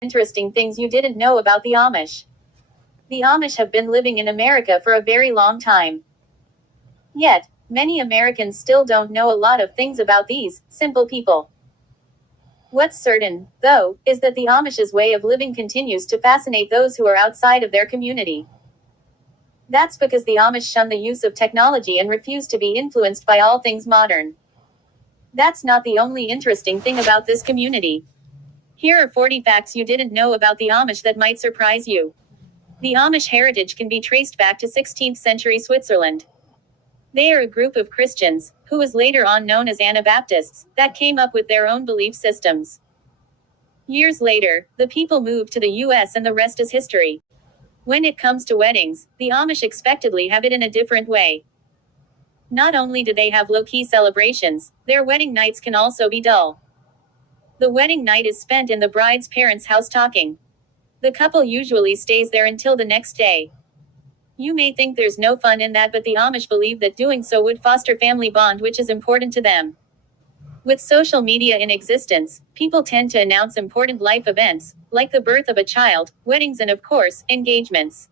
Interesting things you didn't know about the Amish. The Amish have been living in America for a very long time. Yet, many Americans still don't know a lot of things about these simple people. What's certain, though, is that the Amish's way of living continues to fascinate those who are outside of their community. That's because the Amish shun the use of technology and refuse to be influenced by all things modern. That's not the only interesting thing about this community. Here are 40 facts you didn't know about the Amish that might surprise you. The Amish heritage can be traced back to 16th century Switzerland. They are a group of Christians, who was later on known as Anabaptists, that came up with their own belief systems. Years later, the people moved to the US and the rest is history. When it comes to weddings, the Amish expectedly have it in a different way. Not only do they have low-key celebrations, their wedding nights can also be dull. The wedding night is spent in the bride's parents' house talking. The couple usually stays there until the next day. You may think there's no fun in that, but the Amish believe that doing so would foster family bond, which is important to them. With social media in existence, people tend to announce important life events, like the birth of a child, weddings and of course, engagements.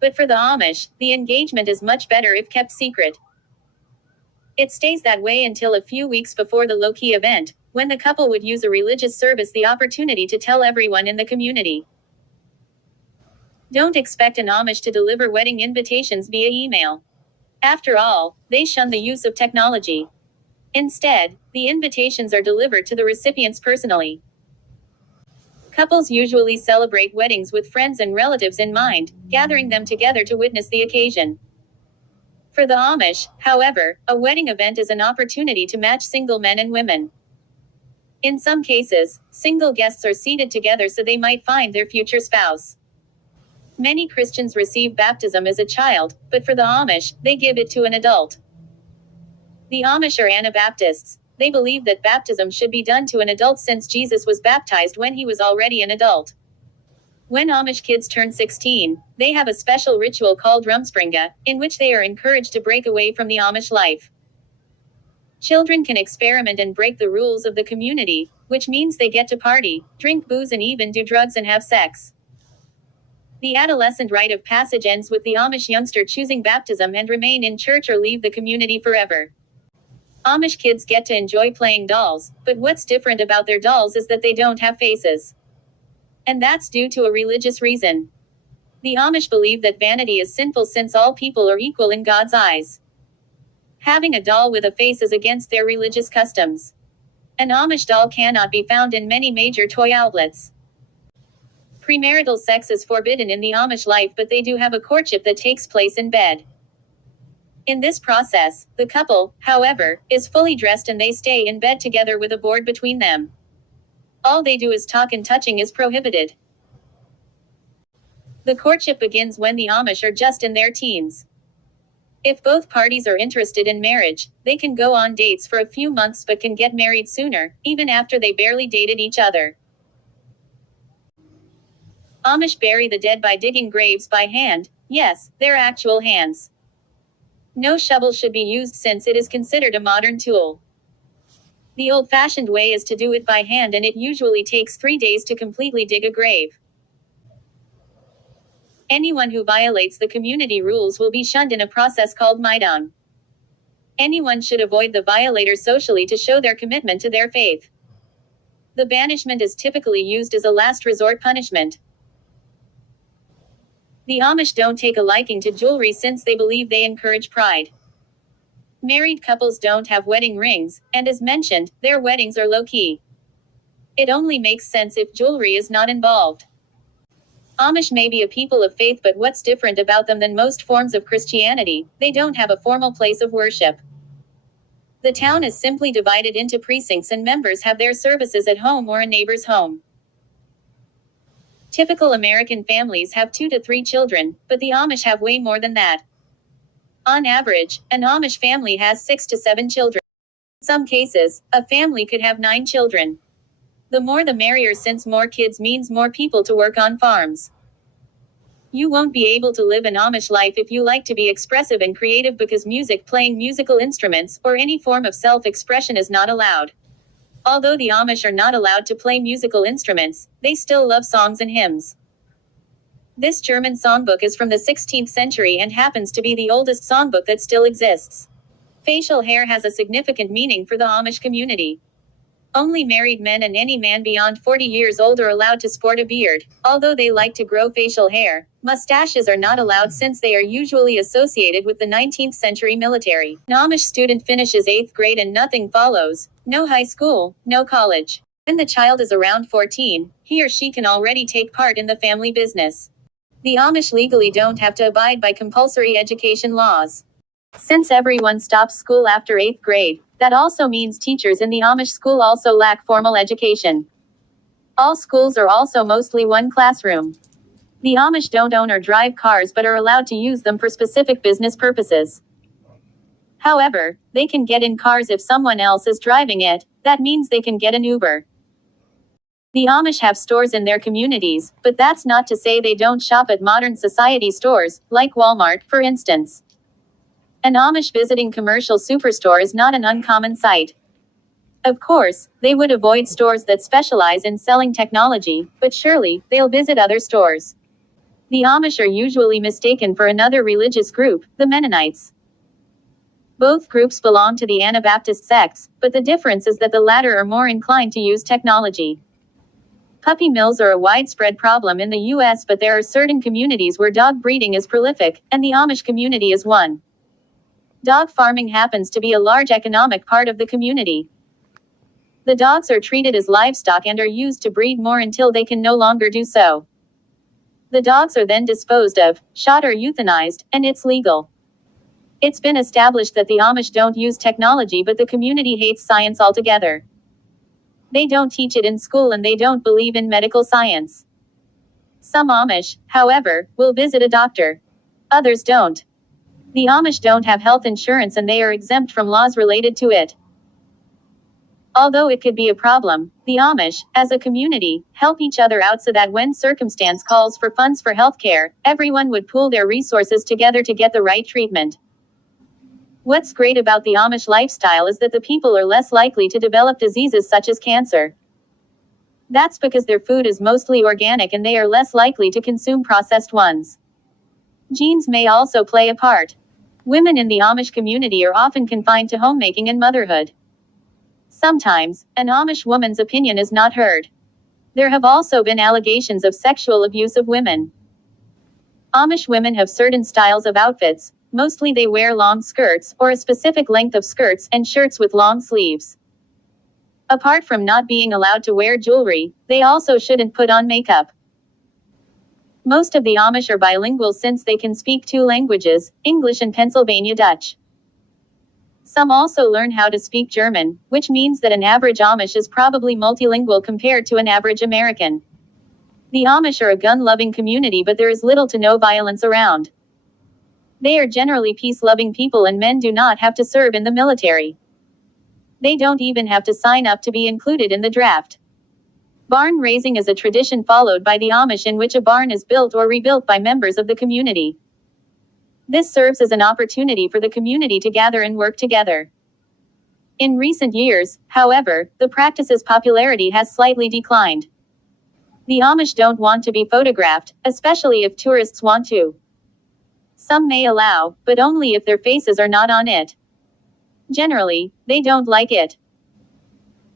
But for the Amish, the engagement is much better if kept secret. It stays that way until a few weeks before the low-key event, when the couple would use a religious service the opportunity to tell everyone in the community. Don't expect an Amish to deliver wedding invitations via email. After all, they shun the use of technology. Instead, the invitations are delivered to the recipients personally. Couples usually celebrate weddings with friends and relatives in mind, gathering them together to witness the occasion. For the Amish, however, a wedding event is an opportunity to match single men and women. In some cases, single guests are seated together so they might find their future spouse. Many Christians receive baptism as a child, but for the Amish, they give it to an adult. The Amish are Anabaptists. They believe that baptism should be done to an adult since Jesus was baptized when he was already an adult. When Amish kids turn 16, they have a special ritual called Rumspringa, in which they are encouraged to break away from the Amish life. Children can experiment and break the rules of the community, which means they get to party, drink booze and even do drugs and have sex. The adolescent rite of passage ends with the Amish youngster choosing baptism and remain in church or leave the community forever. Amish kids get to enjoy playing dolls, but what's different about their dolls is that they don't have faces. And that's due to a religious reason. The Amish believe that vanity is sinful since all people are equal in God's eyes. Having a doll with a face is against their religious customs. An Amish doll cannot be found in many major toy outlets. Premarital sex is forbidden in the Amish life, but they do have a courtship that takes place in bed. In this process, the couple, however, is fully dressed and they stay in bed together with a board between them. All they do is talk and touching is prohibited. The courtship begins when the Amish are just in their teens. If both parties are interested in marriage, they can go on dates for a few months but can get married sooner, even after they barely dated each other. Amish bury the dead by digging graves by hand. Yes, their actual hands. No shovel should be used since it is considered a modern tool. The old-fashioned way is to do it by hand, and it usually takes 3 days to completely dig a grave. Anyone who violates the community rules will be shunned in a process called Maidan. Anyone should avoid the violator socially to show their commitment to their faith. The banishment is typically used as a last resort punishment. The Amish don't take a liking to jewelry since they believe they encourage pride. Married couples don't have wedding rings, and as mentioned, their weddings are low-key. It only makes sense if jewelry is not involved. Amish may be a people of faith, but what's different about them than most forms of Christianity, they don't have a formal place of worship. The town is simply divided into precincts and members have their services at home or a neighbor's home. Typical American families have 2 to 3 children, but the Amish have way more than that. On average, an Amish family has 6 to 7 children. In some cases, a family could have 9 children. The more the merrier since more kids means more people to work on farms. You won't be able to live an Amish life if you like to be expressive and creative because music, playing musical instruments, or any form of self-expression is not allowed. Although the Amish are not allowed to play musical instruments, they still love songs and hymns. This German songbook is from the 16th century and happens to be the oldest songbook that still exists. Facial hair has a significant meaning for the Amish community. Only married men and any man beyond 40 years old are allowed to sport a beard. Although they like to grow facial hair, mustaches are not allowed since they are usually associated with the 19th century military. An Amish student finishes 8th grade and nothing follows. No high school, no college. When the child is around 14, he or she can already take part in the family business. The Amish legally don't have to abide by compulsory education laws. Since everyone stops school after 8th grade, that also means teachers in the Amish school also lack formal education. All schools are also mostly one classroom. The Amish don't own or drive cars but are allowed to use them for specific business purposes. However, they can get in cars if someone else is driving it. That means they can get an Uber. The Amish have stores in their communities, but that's not to say they don't shop at modern society stores, like Walmart, for instance. An Amish visiting commercial superstore is not an uncommon sight. Of course, they would avoid stores that specialize in selling technology, but surely, they'll visit other stores. The Amish are usually mistaken for another religious group, the Mennonites. Both groups belong to the Anabaptist sects, but the difference is that the latter are more inclined to use technology. Puppy mills are a widespread problem in the US, but there are certain communities where dog breeding is prolific, and the Amish community is one. Dog farming happens to be a large economic part of the community. The dogs are treated as livestock and are used to breed more until they can no longer do so. The dogs are then disposed of, shot or euthanized, and it's legal. It's been established that the Amish don't use technology, but the community hates science altogether. They don't teach it in school and they don't believe in medical science. Some Amish, however, will visit a doctor. Others don't. The Amish don't have health insurance and they are exempt from laws related to it. Although it could be a problem, the Amish, as a community, help each other out so that when circumstance calls for funds for healthcare, everyone would pool their resources together to get the right treatment. What's great about the Amish lifestyle is that the people are less likely to develop diseases such as cancer. That's because their food is mostly organic and they are less likely to consume processed ones. Genes may also play a part. Women in the Amish community are often confined to homemaking and motherhood. Sometimes, an Amish woman's opinion is not heard. There have also been allegations of sexual abuse of women. Amish women have certain styles of outfits. Mostly they wear long skirts, or a specific length of skirts, and shirts with long sleeves. Apart from not being allowed to wear jewelry, they also shouldn't put on makeup. Most of the Amish are bilingual since they can speak 2 languages, English and Pennsylvania Dutch. Some also learn how to speak German, which means that an average Amish is probably multilingual compared to an average American. The Amish are a gun-loving community, but there is little to no violence around. They are generally peace-loving people and men do not have to serve in the military. They don't even have to sign up to be included in the draft. Barn raising is a tradition followed by the Amish in which a barn is built or rebuilt by members of the community. This serves as an opportunity for the community to gather and work together. In recent years, however, the practice's popularity has slightly declined. The Amish don't want to be photographed, especially if tourists want to. Some may allow, but only if their faces are not on it. Generally, they don't like it.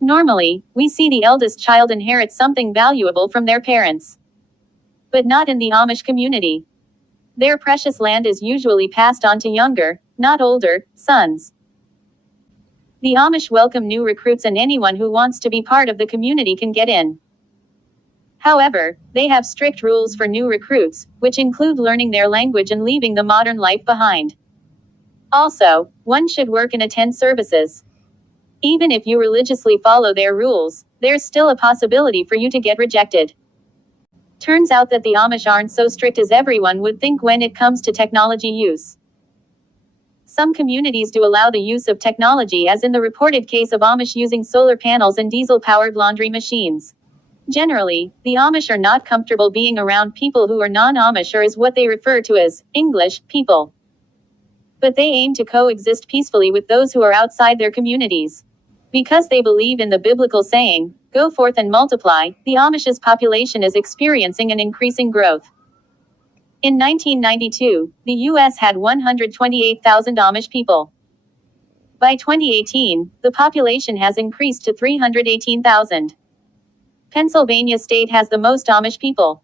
Normally, we see the eldest child inherit something valuable from their parents. But not in the Amish community. Their precious land is usually passed on to younger, not older, sons. The Amish welcome new recruits and anyone who wants to be part of the community can get in. However, they have strict rules for new recruits, which include learning their language and leaving the modern life behind. Also, one should work and attend services. Even if you religiously follow their rules, there's still a possibility for you to get rejected. Turns out that the Amish aren't so strict as everyone would think when it comes to technology use. Some communities do allow the use of technology, as in the reported case of Amish using solar panels and diesel-powered laundry machines. Generally, the Amish are not comfortable being around people who are non-Amish or as what they refer to as English people. But they aim to coexist peacefully with those who are outside their communities. Because they believe in the biblical saying, "Go forth and multiply," the Amish's population is experiencing an increasing growth. In 1992, the U.S. had 128,000 Amish people. By 2018, the population has increased to 318,000. Pennsylvania state has the most Amish people.